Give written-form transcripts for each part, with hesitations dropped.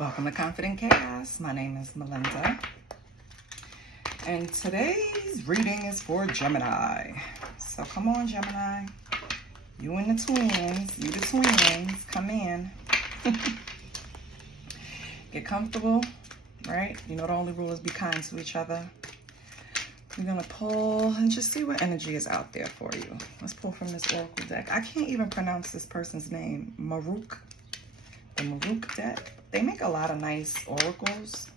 Welcome to Confident Chaos. My name is Melinda. And today's reading is for Gemini. So come on, Gemini. You and the twins, come in. Get comfortable, right? You know the only rule is be kind to each other. We're going to pull and just see what energy is out there for you. Let's pull from this oracle deck. I can't even pronounce this person's name. Maruk. The Maruk deck. They make a lot of nice oracles.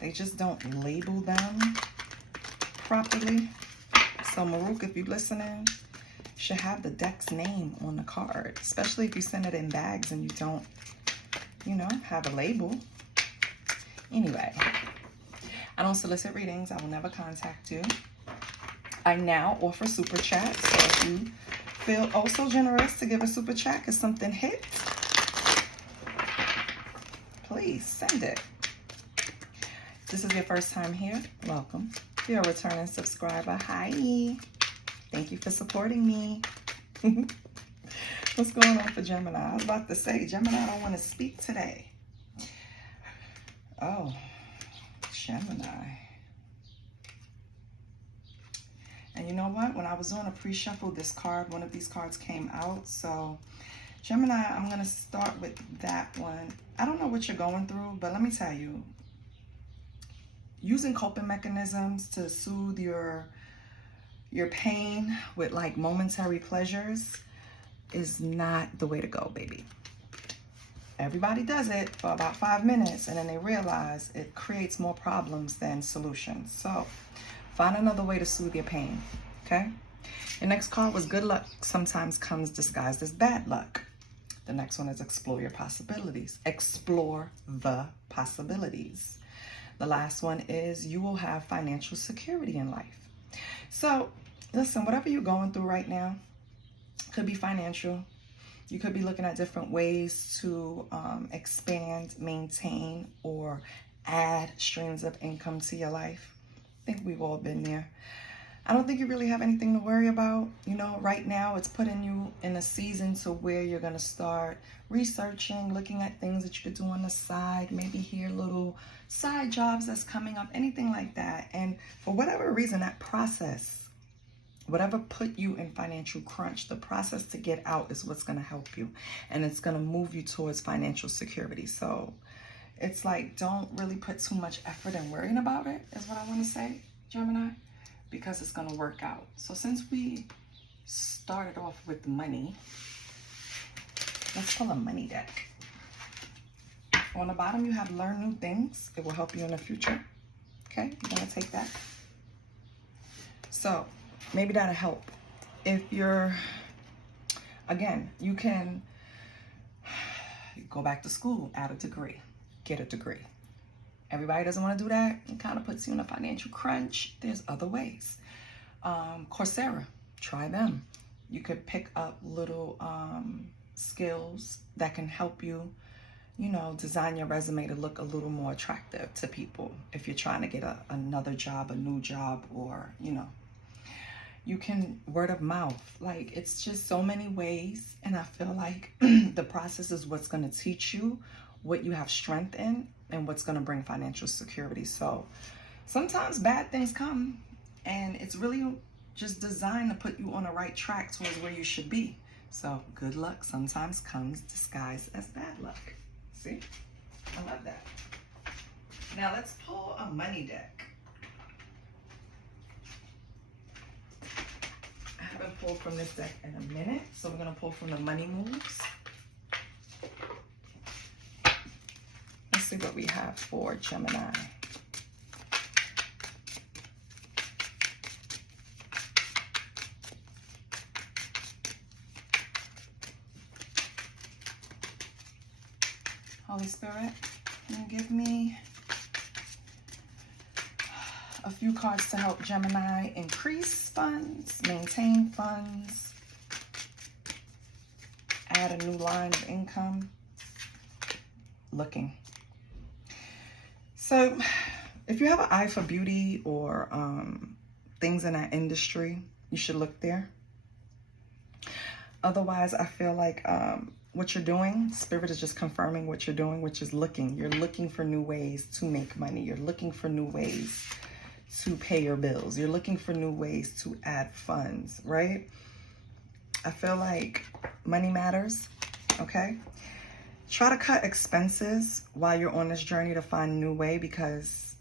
They just don't label them properly. So Maruk, if you're listening, should have the deck's name on the card, especially if you send it in bags and you don't, have a label. Anyway, I don't solicit readings. I will never contact you. I now offer super chat. So if you feel also generous to give a super chat because something hit, please send it. If this is your first time here, welcome. If you're a returning subscriber, hi. Thank you for supporting me. What's going on for Gemini? I was about to say, Gemini don't want to speak today. Oh, Gemini. And you know what? When I was doing a pre-shuffle, one of these cards came out. So Gemini, I'm going to start with that one. I don't know what you're going through, but let me tell you, using coping mechanisms to soothe your pain with like momentary pleasures is not the way to go, baby. Everybody does it for about 5 minutes and then they realize it creates more problems than solutions. So find another way to soothe your pain, okay? The next card was good luck sometimes comes disguised as bad luck. The next one is explore your possibilities. Explore the possibilities. The last one is you will have financial security in life. So listen, whatever you're going through right now, could be financial. You could be looking at different ways to expand, maintain, or add streams of income to your life. I think we've all been there. I don't think you really have anything to worry about. Right now it's putting you in a season to where you're going to start researching, looking at things that you could do on the side, maybe hear little side jobs that's coming up, anything like that. And for whatever reason, that process, whatever put you in financial crunch, the process to get out is what's going to help you. And it's going to move you towards financial security. So it's like, don't really put too much effort in worrying about it, is what I want to say, Gemini, because it's going to work out. So since we started off with money, let's pull a money deck. On the bottom, you have learn new things. It will help you in the future. Okay, you're going to take that. So maybe that'll help. If you're, again, you can go back to school, add a degree, get a degree. Everybody doesn't want to do that. It kind of puts you in a financial crunch. There's other ways. Coursera, try them. You could pick up little skills that can help you, design your resume to look a little more attractive to people if you're trying to get another job, a new job, or, you can word of mouth. Like, it's just so many ways. And I feel like the process is what's going to teach you what you have strength in and what's going to bring financial security. So sometimes bad things come and it's really just designed to put you on the right track towards where you should be. So good luck sometimes comes disguised as bad luck. See? I love that. Now let's pull a money deck. I haven't pulled from this deck in a minute, so we're going to pull from the money moves. Let's see what we have for Gemini. Holy Spirit, can you give me a few cards to help Gemini increase funds, maintain funds, add a new line of income? Looking. So if you have an eye for beauty or things in that industry, you should look there. Otherwise, I feel like what you're doing. Spirit is just confirming what you're doing, which is you're looking for new ways to make money. You're looking for new ways to pay your bills. You're looking for new ways to add funds, right? I feel like money matters, okay? Try to cut expenses while you're on this journey to find a new way, because,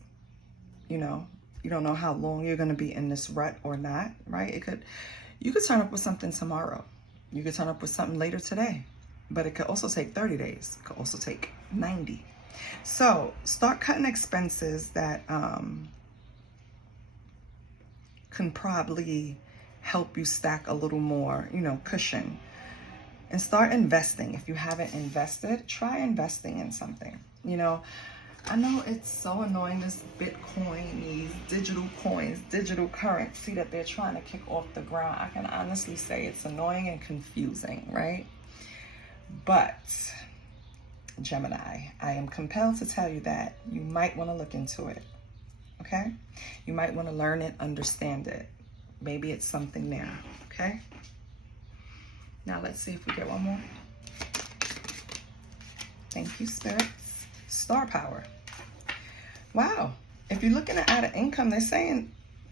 you know, you don't know how long you're going to be in this rut or not, right? You could turn up with something tomorrow. You could turn up with something later today, but it could also take 30 days. It could also take 90. So start cutting expenses that can probably help you stack a little more, you know, cushion. And start investing. If you haven't invested, try investing in something. You know, I know it's so annoying, this Bitcoin, these digital coins, digital currency that they're trying to kick off the ground. I can honestly say it's annoying and confusing, right? But Gemini, I am compelled to tell you that you might want to look into it, okay? You might want to learn it, understand it. Maybe it's something there, okay? Now let's see if we get one more. Thank you, spirits. Star power. Wow. If you're looking at add income, they're saying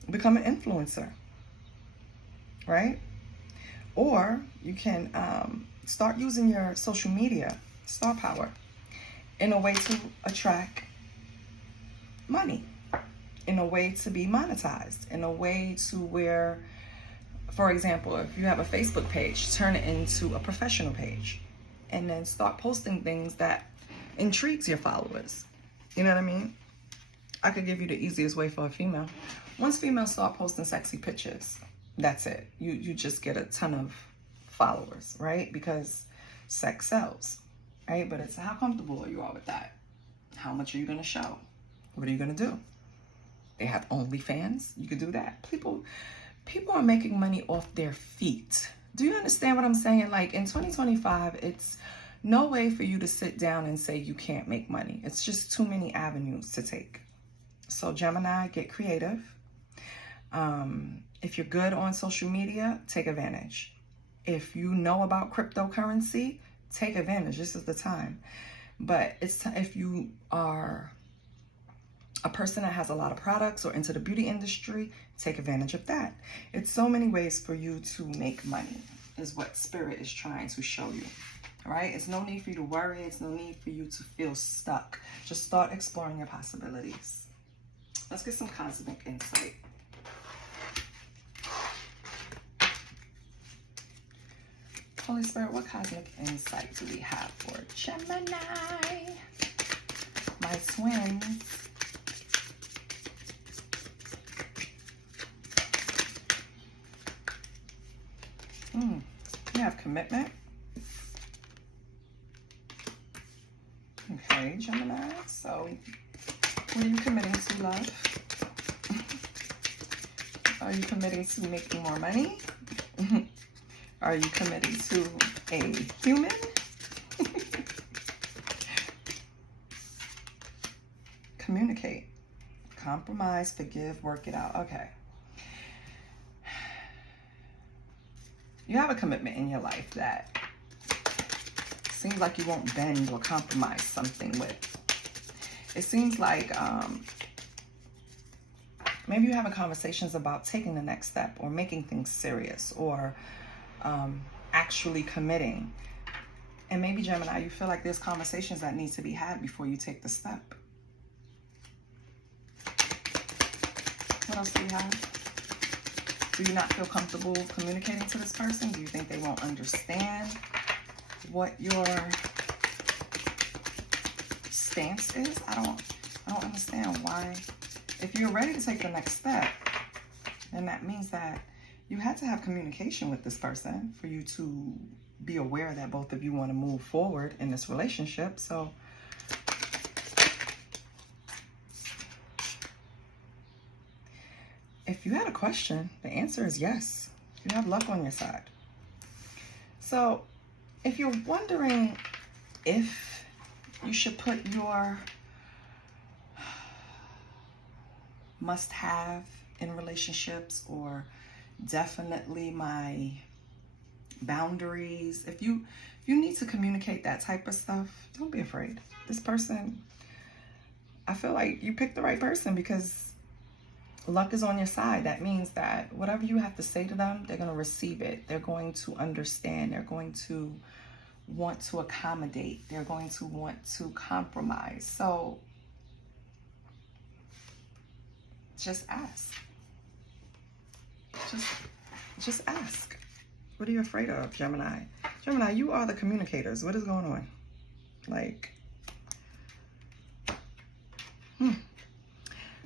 become an influencer, right? Or you can start using your social media, star power, in a way to attract money, in a way to be monetized, in a way to where, for example, if you have a Facebook page, turn it into a professional page and then start posting things that intrigues your followers. You know what I mean? I could give you the easiest way for a female. Once females start posting sexy pictures, that's it. You just get a ton of followers, right? Because sex sells, right? But it's how comfortable you are with that. How much are you going to show? What are you going to do? They have OnlyFans. You could do that. People are making money off their feet. Do you understand what I'm saying? Like in 2025, it's no way for you to sit down and say you can't make money. It's just too many avenues to take. So Gemini, get creative. If you're good on social media, take advantage. If you know about cryptocurrency, take advantage. This is the time. But if you are a person that has a lot of products or into the beauty industry, take advantage of that. It's so many ways for you to make money is what Spirit is trying to show you, right? It's no need for you to worry. It's no need for you to feel stuck. Just start exploring your possibilities. Let's get some cosmic insight. Holy Spirit, what cosmic insight do we have for Gemini? My twins. You have commitment. Okay, Gemini. So, what are you committing to, love? Are you committing to making more money? Are you committing to a human? Communicate. Compromise, forgive, work it out. Okay. You have a commitment in your life that seems like you won't bend or compromise something with. It seems like maybe you're having conversations about taking the next step or making things serious or actually committing. And maybe, Gemini, you feel like there's conversations that need to be had before you take the step. What else do you have? Do you not feel comfortable communicating to this person? Do you think they won't understand what your stance is? I don't understand why. If you're ready to take the next step, then that means that you had to have communication with this person for you to be aware that both of you want to move forward in this relationship. So if you had a question, the answer is yes. You have luck on your side. So if you're wondering if you should put your must-have in relationships or definitely my boundaries. If you need to communicate that type of stuff, don't be afraid. This person, I feel like you picked the right person because luck is on your side. That means that whatever you have to say to them, they're going to receive it. They're going to understand. They're going to want to accommodate. They're going to want to compromise. So just ask. Just ask. What are you afraid of, Gemini? Gemini, you are the communicators. What is going on? Like,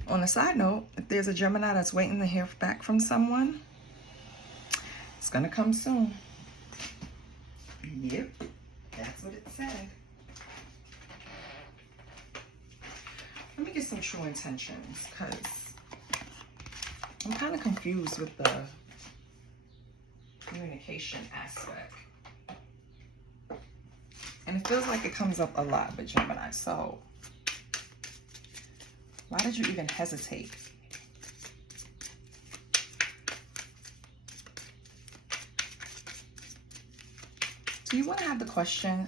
On a side note, if there's a Gemini that's waiting to hear back from someone, it's going to come soon. Yep, that's what it said. Let me get some true intentions, because I'm kind of confused with the communication aspect. And it feels like it comes up a lot with Gemini. So why did you even hesitate? Do you want to have the question,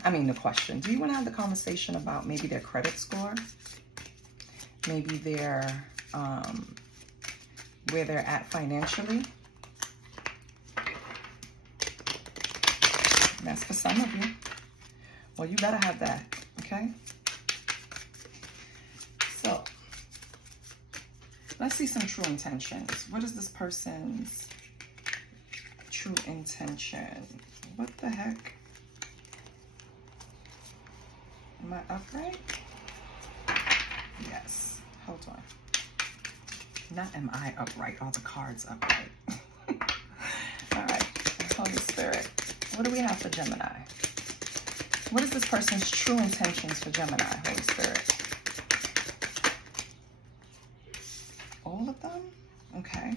do you want to have the conversation about maybe their credit score? Maybe their, where they're at financially? That's for some of you. Well, you better have that, okay? So, let's see some true intentions. What is this person's true intention? What the heck? Am I upright? Yes. Hold on. Not am I upright, are the cards upright? All right. Holy Spirit. What do we have for Gemini? What is this person's true intentions for Gemini, Holy Spirit? All of them? Okay.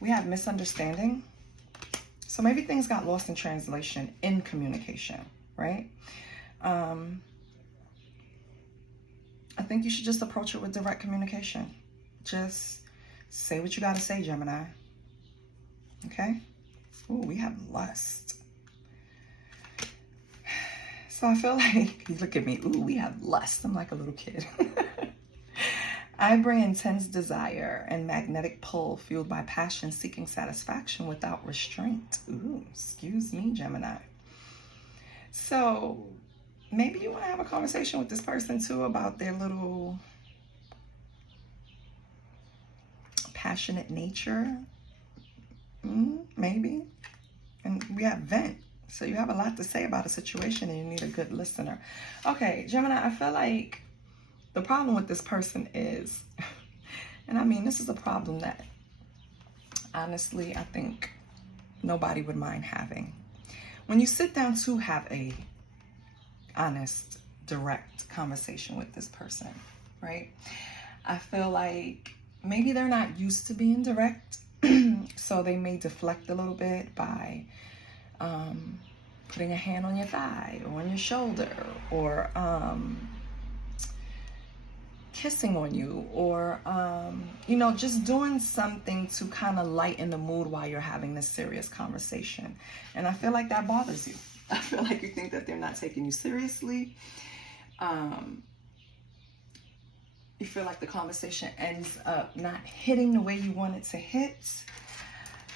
We have misunderstanding. So maybe things got lost in translation in communication, right? I think you should just approach it with direct communication. Just say what you got to say, Gemini. Okay? Ooh, we have lust. So I feel like, you look at me, ooh, we have lust. I'm like a little kid. I bring intense desire and magnetic pull fueled by passion, seeking satisfaction without restraint. Ooh, excuse me, Gemini. So maybe you want to have a conversation with this person too about their little passionate nature. Maybe. And we have vent. So you have a lot to say about a situation and you need a good listener. Okay, Gemini, I feel like the problem with this person is, and I mean, this is a problem that honestly, I think nobody would mind having. When you sit down to have a honest, direct conversation with this person, right? I feel like maybe they're not used to being direct, so they may deflect a little bit by putting a hand on your thigh or on your shoulder, or kissing on you, or you know, just doing something to kind of lighten the mood while you're having this serious conversation. And I feel like that bothers you. I feel like you think that they're not taking you seriously. You feel like the conversation ends up not hitting the way you want it to hit.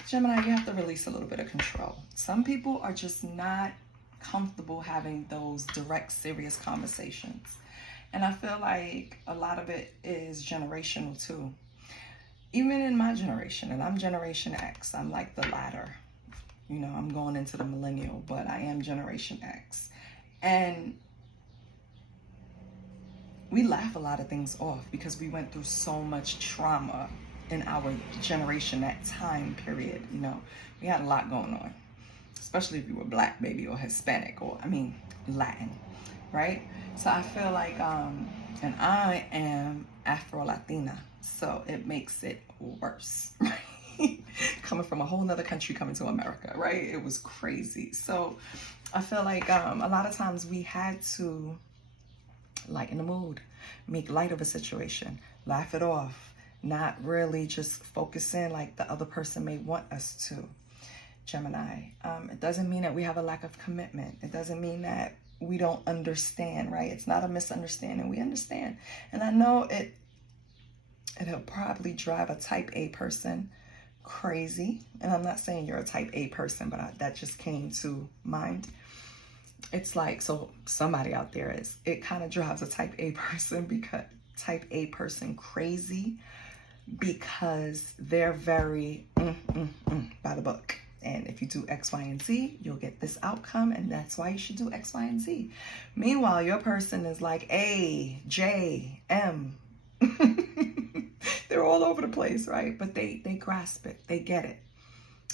Gemini, you have to release a little bit of control. Some people are just not comfortable having those direct, serious conversations. And I feel like a lot of it is generational too. Even in my generation, and I'm Generation X, I'm like the latter. You know, I'm going into the millennial, but I am Generation X. And we laugh a lot of things off because we went through so much trauma in our generation, that time period. You know, we had a lot going on, especially if you were Black, baby, or Hispanic, or Latin, right? So I feel like, and I am Afro-Latina, so it makes it worse, right? Coming from a whole nother country, coming to America, right? It was crazy. So I feel like a lot of times we had to lighten the mood, make light of a situation, laugh it off, not really just focus in like the other person may want us to. Gemini. It doesn't mean that we have a lack of commitment. It doesn't mean that we don't understand, right? It's not a misunderstanding. We understand. And I know it'll probably drive a type A person crazy. And I'm not saying you're a type A person, but that just came to mind. It's like, so somebody out there is, it kind of drives a type A person crazy because they're very by the book. And if you do X, Y, and Z, you'll get this outcome, and that's why you should do X, Y, and Z. Meanwhile, your person is like A, J, M. They're all over the place, right? But they grasp it. They get it,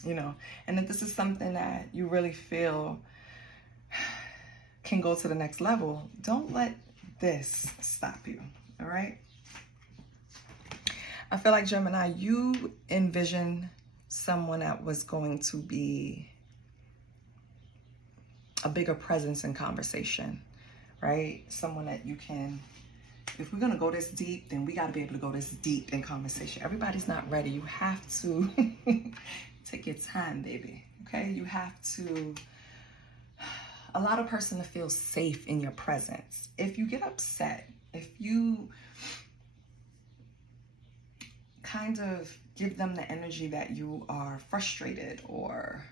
you know. And if this is something that you really feel can go to the next level, don't let this stop you, all right? I feel like, Gemini, you envision someone that was going to be a bigger presence in conversation, right? Someone that you can, if we're going to go this deep, then we got to be able to go this deep in conversation. Everybody's not ready. You have to take your time, baby, okay? You have to allow the person to feel safe in your presence. If you get upset, if you kind of give them the energy that you are frustrated or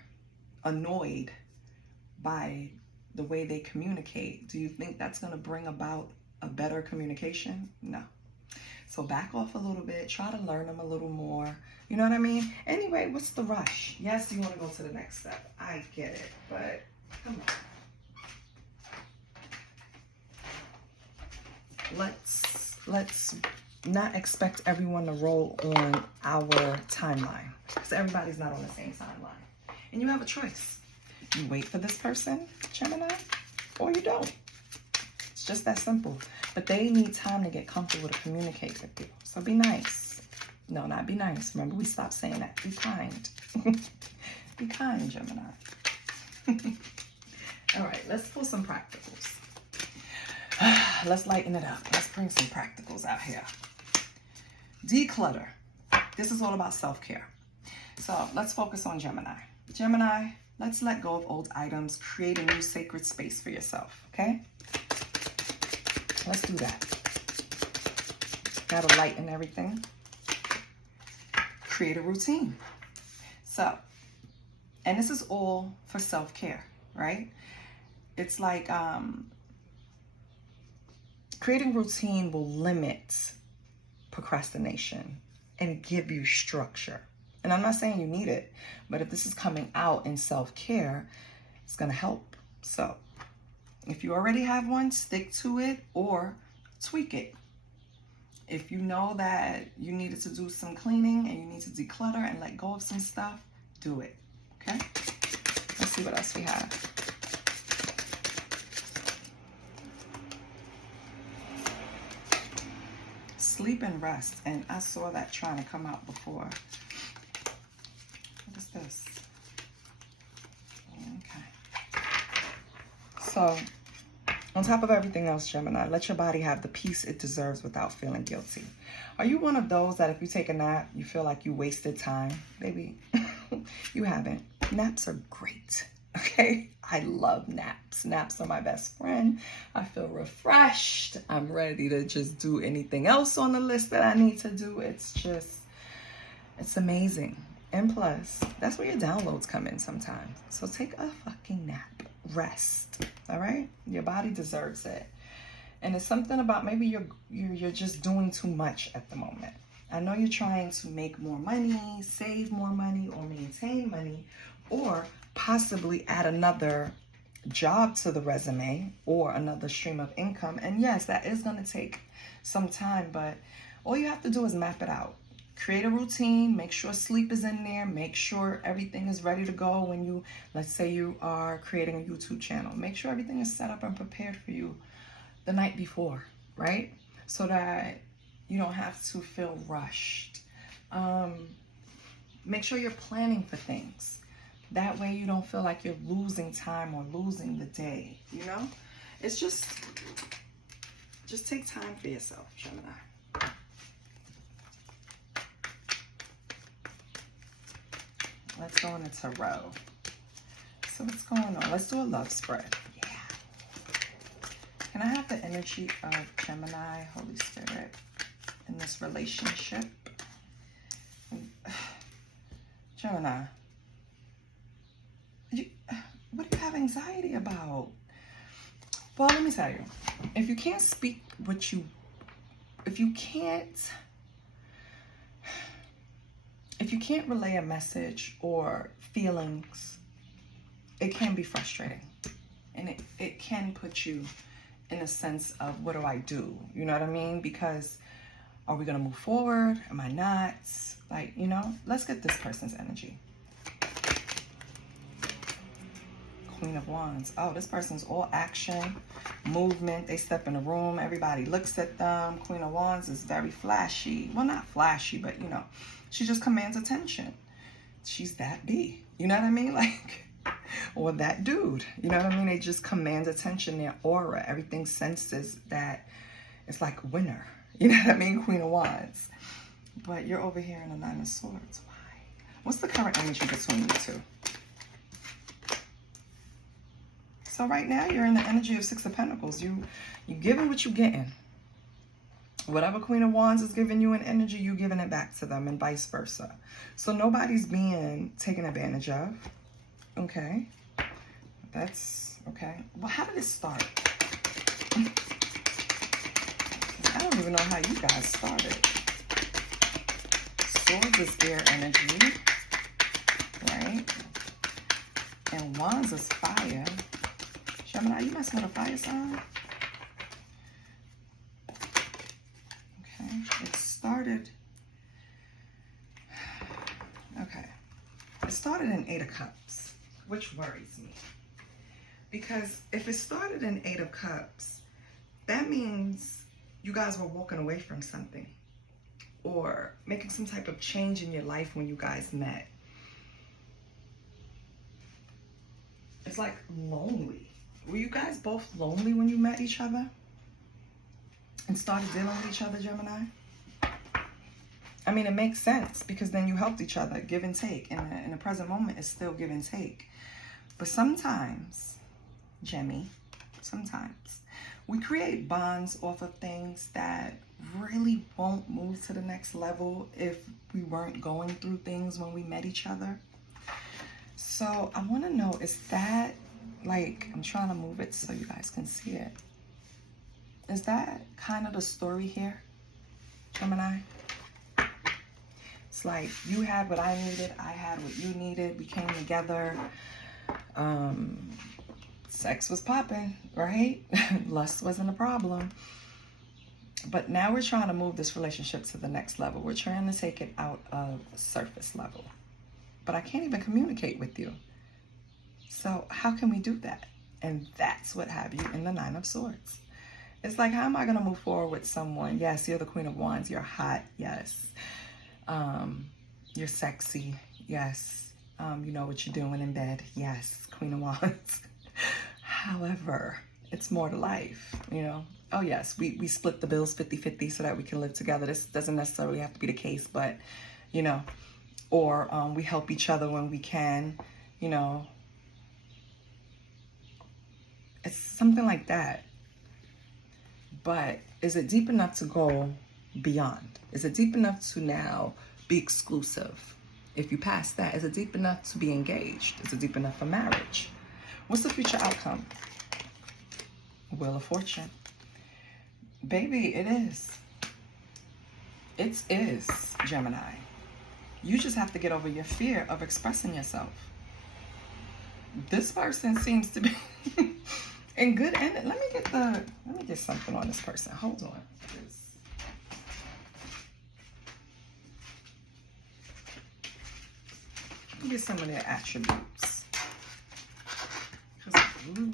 annoyed by the way they communicate, do you think that's going to bring about a better communication? No. So back off a little bit, try to learn them a little more. You know what I mean? Anyway, what's the rush? Yes, you want to go to the next step. I get it, but come on. Let's not expect everyone to roll on our timeline, because everybody's not on the same timeline. And you have a choice. You wait for this person, Gemini, or you don't. It's just that simple. But they need time to get comfortable to communicate with you. So be nice. No, not be nice. Remember, we stopped saying that. Be kind. Be kind, Gemini. All right, let's pull some practicals. Let's lighten it up. Let's bring some practicals out here. Declutter. This is all about self-care. So let's focus on Gemini. Gemini, let's let go of old items. Create a new sacred space for yourself, okay? Let's do that. Gotta lighten everything. Create a routine. So, and this is all for self-care, right? It's like creating routine will limit procrastination and give you structure. And I'm not saying you need it, but if this is coming out in self-care, it's going to help. So if you already have one, stick to it or tweak it. If you know that you needed to do some cleaning and you need to declutter and let go of some stuff, do it. Okay? Let's see what else we have. Sleep and rest, and I saw that trying to come out before. What is this? Okay. So, on top of everything else, Gemini, let your body have the peace it deserves without feeling guilty. Are you one of those that if you take a nap, you feel like you wasted time? Baby, you haven't. Naps are great. Okay, I love naps. Naps are my best friend. I feel refreshed. I'm ready to just do anything else on the list that I need to do. It's amazing. And plus, that's where your downloads come in sometimes. So take a fucking nap. Rest. All right? Your body deserves it. And it's something about maybe you're just doing too much at the moment. I know you're trying to make more money, save more money, or maintain money, or possibly add another job to the resume or another stream of income. And yes, that is going to take some time, but all you have to do is map it out. Create a routine, make sure sleep is in there, make sure everything is ready to go when you, let's say you are creating a YouTube channel. Make sure everything is set up and prepared for you the night before, right? So that you don't have to feel rushed. Make sure you're planning for things. That way you don't feel like you're losing time or losing the day, you know? It's just take time for yourself, Gemini. Let's go into tarot. So what's going on? Let's do a love spread. Yeah. Can I have the energy of Gemini, Holy Spirit, in this relationship? Gemini, what do you have anxiety about? Well, let me tell you, if you can't speak what you, if you can't relay a message or feelings, it can be frustrating. And it can put you in a sense of, what do I do? You know what I mean? Because are we going to move forward? Am I not? Like, you know, let's get this person's energy. Queen of Wands. Oh, this person's all action, movement. They step in the room. Everybody looks at them. Queen of Wands is very flashy. Well, not flashy, but, you know, she just commands attention. She's that bee. You know what I mean? Like, or that dude. You know what I mean? They just command attention. Their aura. Everything senses that it's like winner. You know what I mean? Queen of Wands. But you're over here in the Nine of Swords. Why? What's the current energy between you two? So right now you're in the energy of Six of Pentacles. You giving what you getting. Whatever Queen of Wands is giving you in energy, you giving it back to them, and vice versa. So nobody's being taken advantage of. Okay. That's okay. Well, how did it start? I don't even know how you guys started. Swords is air energy, right? And Wands is fire. Gemini, you messing with a fire sign? Okay, it started. Okay, it started in Eight of Cups, which worries me. Because if it started in Eight of Cups, that means you guys were walking away from something or making some type of change in your life when you guys met. It's like lonely. Were you guys both lonely when you met each other and started dealing with each other, Gemini? I mean, it makes sense because then you helped each other, give and take. In the present moment, it's still give and take. But sometimes, Gemmy, sometimes we create bonds off of things that really won't move to the next level if we weren't going through things when we met each other. So I want to know, is that, like, I'm trying to move it so you guys can see it. Is that kind of the story here, Gemini? It's like you had what I needed, I had what you needed, we came together. Sex was popping, right? Lust wasn't a problem. But now we're trying to move this relationship to the next level. We're trying to take it out of surface level. But I can't even communicate with you. So how can we do that? And that's what have you in the Nine of Swords. It's like, how am I going to move forward with someone? Yes, you're the Queen of Wands. You're hot. Yes. You're sexy. Yes. You know what you're doing in bed. Yes, Queen of Wands. However, it's more to life, you know. Oh, yes, we split the bills 50-50 so that we can live together. This doesn't necessarily have to be the case, but, you know, or we help each other when we can, you know. It's something like that. But is it deep enough to go beyond? Is it deep enough to now be exclusive? If you pass that, is it deep enough to be engaged? Is it deep enough for marriage? What's the future outcome? Wheel of Fortune. Baby, it is. It is, Gemini. You just have to get over your fear of expressing yourself. This person seems to be in good end. Let me get something on this person. Hold on. Let me get some of their attributes.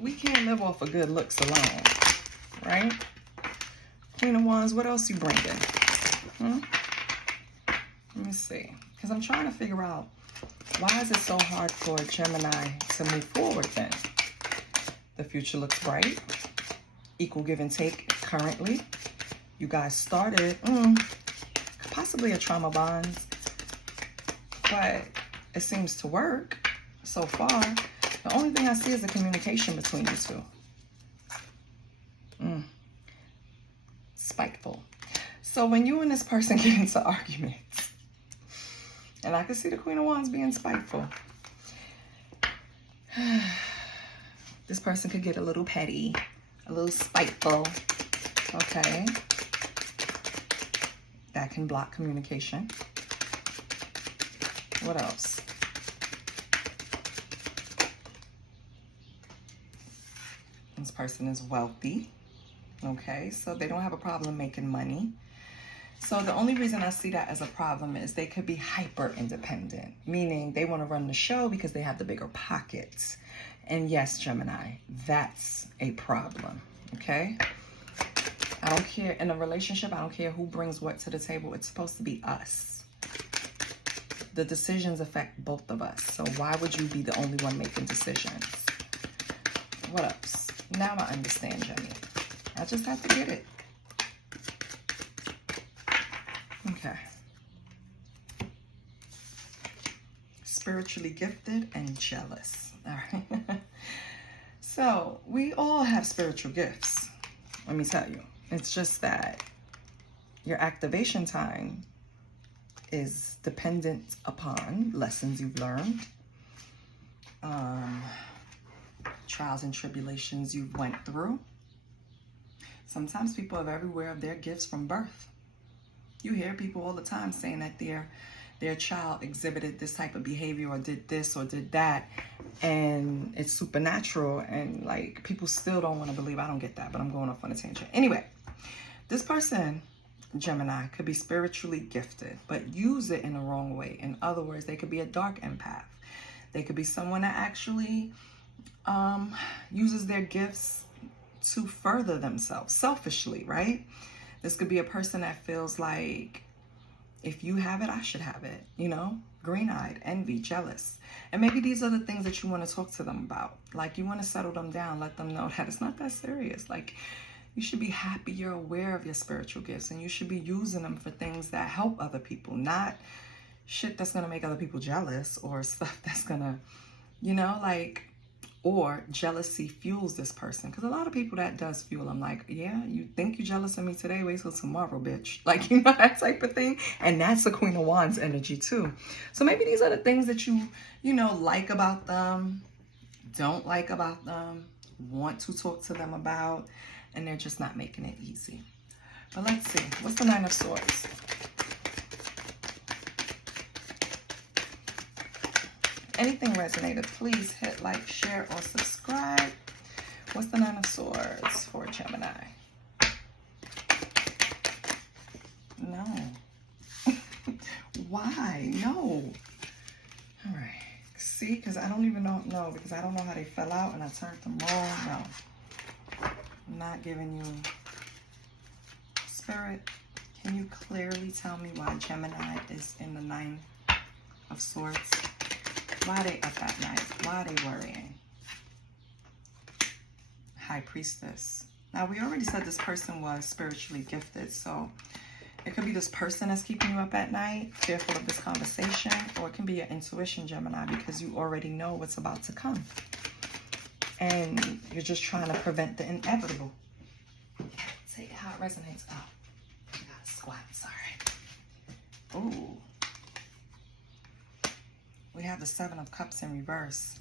We can't live off of good looks alone, right? Queen of Wands, what else you bringing? Let me see. Because I'm trying to figure out, why is it so hard for Gemini to move forward then? The future looks bright. Equal give and take currently. You guys started possibly a trauma bond. But it seems to work so far. The only thing I see is the communication between you two. Spiteful. So when you and this person get into arguments, and I can see the Queen of Wands being spiteful, this person could get a little petty, a little spiteful, okay? That can block communication. What else? This person is wealthy, okay? So they don't have a problem making money. So the only reason I see that as a problem is they could be hyper independent, meaning they want to run the show because they have the bigger pockets. And yes, Gemini, that's a problem, okay? I don't care. In a relationship, I don't care who brings what to the table. It's supposed to be us. The decisions affect both of us. So why would you be the only one making decisions? What else? Now I understand, Gemini. I just have to get it. Okay. Spiritually gifted and jealous. All right. So we all have spiritual gifts. Let me tell you. It's just that your activation time is dependent upon lessons you've learned, trials and tribulations you've went through. Sometimes people are very aware of their gifts from birth. You hear people all the time saying that their child exhibited this type of behavior or did this or did that, and it's supernatural, and like people still don't want to believe. I don't get that, but I'm going off on a tangent. Anyway, this person, Gemini, could be spiritually gifted, but use it in the wrong way. In other words, they could be a dark empath. They could be someone that actually uses their gifts to further themselves selfishly, right? This could be a person that feels like, if you have it, I should have it, you know? Green-eyed, envy, jealous. And maybe these are the things that you want to talk to them about. Like, you want to settle them down, let them know that it's not that serious. Like, you should be happy you're aware of your spiritual gifts, and you should be using them for things that help other people, not shit that's going to make other people jealous or stuff that's going to, you know, like, or jealousy fuels this person. Because a lot of people, that does fuel them. Like, yeah, you think you're jealous of me today, wait till tomorrow, bitch. Like, you know, that type of thing. And that's the Queen of Wands energy too. So maybe these are the things that you know, like about them, don't like about them, want to talk to them about, and they're just not making it easy. But let's see. What's the Nine of Swords? Anything resonated, please hit like, share, or subscribe. What's the Nine of Swords for Gemini? No. Why? No. All right. See, because I don't even know. No, because I don't know how they fell out and I turned them wrong. No. I'm not giving you Spirit. Can you clearly tell me why Gemini is in the Nine of Swords? Why are they up at night? Why are they worrying? High Priestess. Now, we already said this person was spiritually gifted, so it could be this person that's keeping you up at night, fearful of this conversation, or it can be your intuition, Gemini, because you already know what's about to come. And you're just trying to prevent the inevitable. See how it resonates. Oh, I got to squat, sorry. Ooh. We have the Seven of Cups in reverse.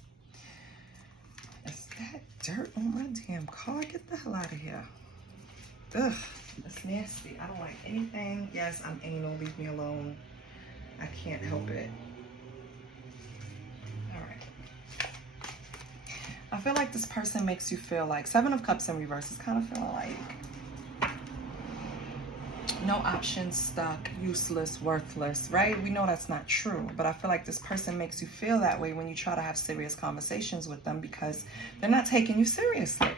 Is that dirt on my damn car? Get the hell out of here. Ugh, that's nasty. I don't like anything. Yes, I'm anal. Leave me alone. I can't help it. All right. I feel like this person makes you feel like Seven of Cups in reverse is kind of feeling like no options, stuck, useless, worthless, right? We know that's not true, but I feel like this person makes you feel that way when you try to have serious conversations with them because they're not taking you seriously.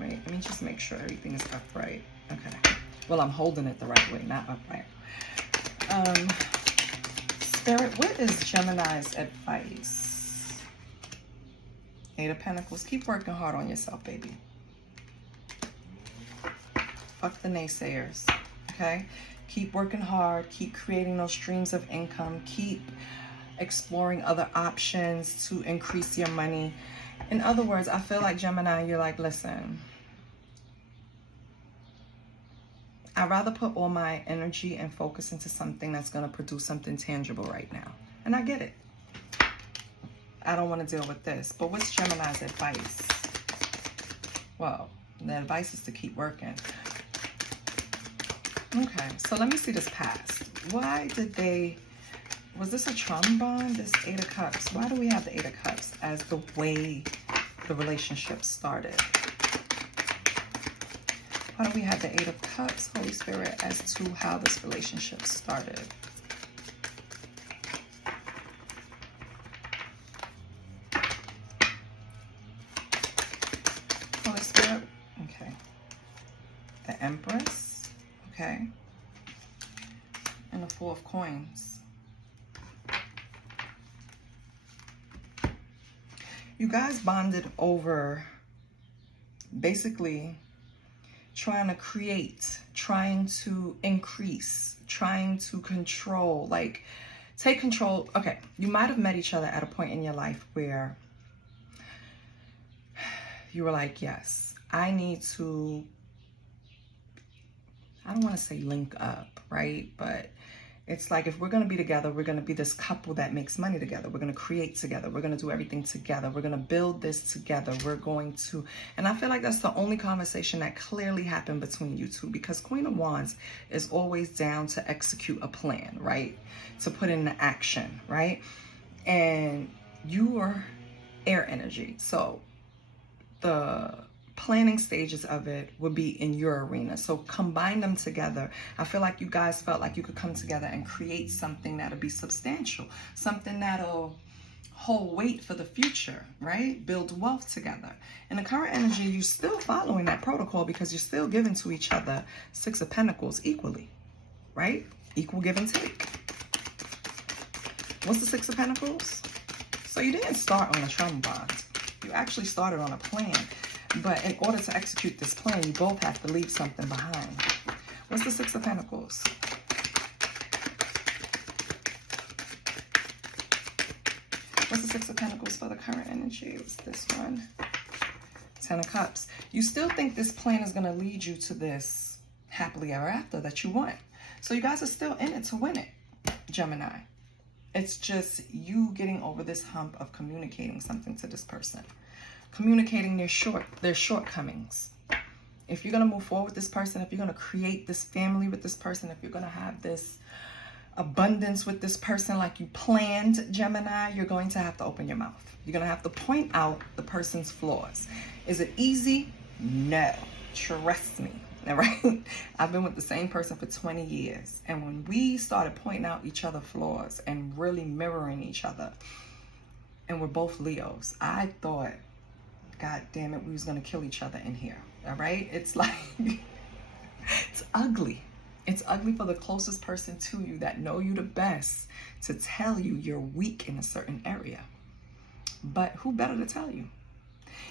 Wait, let me just make sure everything is upright. Okay. Well, I'm holding it the right way, not upright. Spirit, what is Gemini's advice? Eight of Pentacles. Keep working hard on yourself, baby. Fuck the naysayers, okay? Keep working hard. Keep creating those streams of income. Keep exploring other options to increase your money. In other words, I feel like Gemini, you're like, listen, I'd rather put all my energy and focus into something that's going to produce something tangible right now. And I get it. I don't want to deal with this. But what's Gemini's advice? Well, the advice is to keep working. Okay, so let me see this past. Why did they... Was this a trauma bond? This Eight of Cups. Why do we have the Eight of Cups as the way the relationship started? Why do we have the Eight of Cups, Holy Spirit, as to how this relationship started? Holy Spirit. Okay. The Empress. Okay. And the Four of Coins. You guys bonded over basically trying to create, trying to increase, trying to control, like take control. Okay, you might have met each other at a point in your life where you were like, yes, I need to, I don't want to say link up, right? But it's like, if we're going to be together, we're going to be this couple that makes money together. We're going to create together. We're going to do everything together. We're going to build this together. We're going to, and I feel like that's the only conversation that clearly happened between you two, because Queen of Wands is always down to execute a plan, right? To put into action, right? And you are air energy. So the planning stages of it would be in your arena. So combine them together. I feel like you guys felt like you could come together and create something that'll be substantial, something that'll hold weight for the future, right? Build wealth together. In the current energy, you're still following that protocol because you're still giving to each other Six of Pentacles equally, right? Equal give and take. What's the Six of Pentacles? So you didn't start on a trauma bond. You actually started on a plan. But in order to execute this plan, you both have to leave something behind. What's the Six of Pentacles? What's the Six of Pentacles for the current energy? What's this one? Ten of Cups. You still think this plan is going to lead you to this happily ever after that you want. So you guys are still in it to win it, Gemini. It's just you getting over this hump of communicating something to this person. Communicating their shortcomings. If you're going to move forward with this person, if you're going to create this family with this person, if you're going to have this abundance with this person like you planned, Gemini, you're going to have to open your mouth. You're going to have to point out the person's flaws. Is it easy? No. Trust me. All right? I've been with the same person for 20 years. And when we started pointing out each other's flaws and really mirroring each other, and we're both Leos, I thought, God damn it, we was going to kill each other in here. All right? It's like, it's ugly. It's ugly for the closest person to you that know you the best to tell you you're weak in a certain area. But who better to tell you?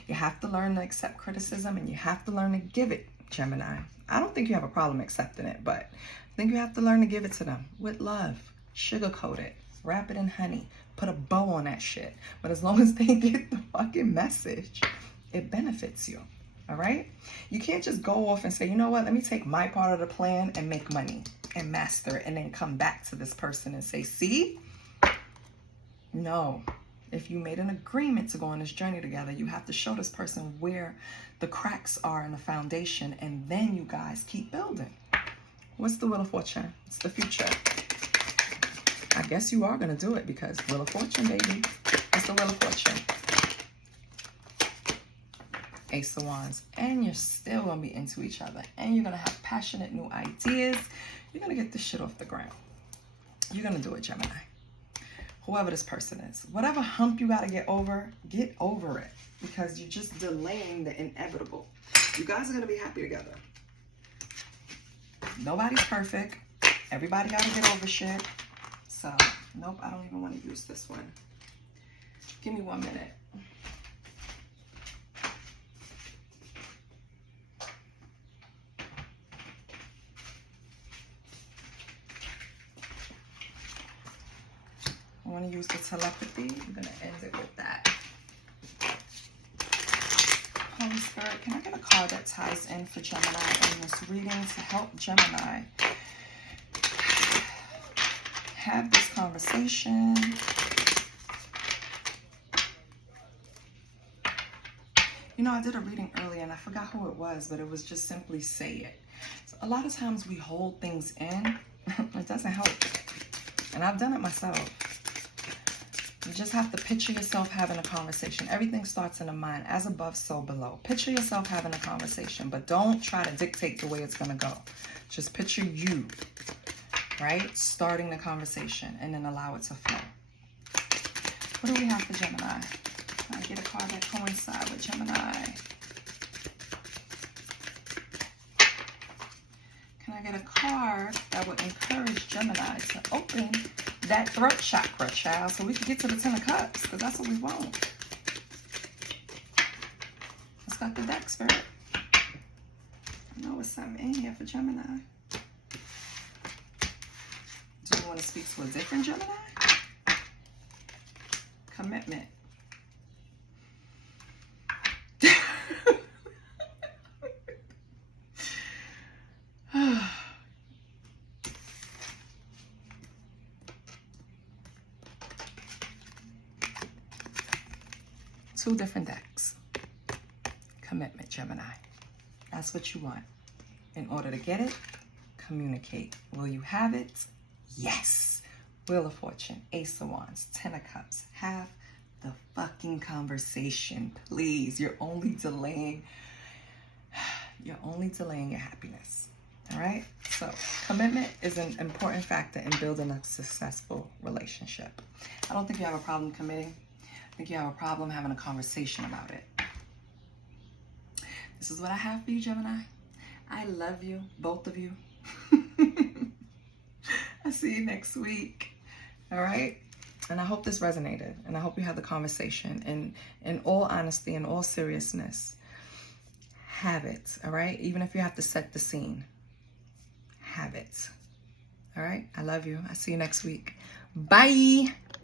You have to learn to accept criticism, and you have to learn to give it, Gemini. I don't think you have a problem accepting it, but I think you have to learn to give it to them with love. Sugarcoat it. Wrap it in honey. Put a bow on that shit. But as long as they get the fucking message, it benefits you. All right? You can't just go off and say, you know what, let me take my part of the plan and make money and master it and then come back to this person and say, see? No. If you made an agreement to go on this journey together, you have to show this person where the cracks are in the foundation, and then you guys keep building. What's the Wheel of Fortune? It's the future. I guess you are going to do it because Wheel of Fortune, baby. It's the Wheel of Fortune. Ace of Wands. And you're still going to be into each other. And you're going to have passionate new ideas. You're going to get this shit off the ground. You're going to do it, Gemini. Whoever this person is. Whatever hump you got to get over it. Because you're just delaying the inevitable. You guys are going to be happy together. Nobody's perfect. Everybody got to get over shit. So, nope, I don't even want to use this one. Give me 1 minute. I want to use the telepathy. I'm going to end it with that. Holy Spirit, can I get a card that ties in for Gemini in this reading to help Gemini have this conversation? You know, I did a reading earlier and I forgot who it was, but it was just simply say it. So a lot of times we hold things in. It doesn't help. And I've done it myself. You just have to picture yourself having a conversation. Everything starts in the mind. As above, so below. Picture yourself having a conversation, but don't try to dictate the way it's going to go. Just picture you, right? Starting the conversation and then allow it to flow. What do we have for Gemini? Can I get a card that coincides with Gemini? Can I get a card that would encourage Gemini to open that throat chakra, child, so we can get to the 10 of Cups, because that's what we want. Let's got the deck, Spirit. I know it's something in here for Gemini. Do you want to speak to a different Gemini? Commitment. Two different decks. Commitment, Gemini. That's what you want. In order to get it, communicate. Will you have it? Yes. Wheel of Fortune, Ace of Wands, 10 of Cups. Have the fucking conversation, please. You're only delaying your happiness. All right? So, commitment is an important factor in building a successful relationship. I don't think you have a problem committing. I think you have a problem having a conversation about it. This is what I have for you, Gemini. I love you, both of you. I'll see you next week. All right? And I hope this resonated. And I hope you had the conversation. And in all honesty, in all seriousness, have it. All right? Even if you have to set the scene. Have it. All right? I love you. I'll see you next week. Bye.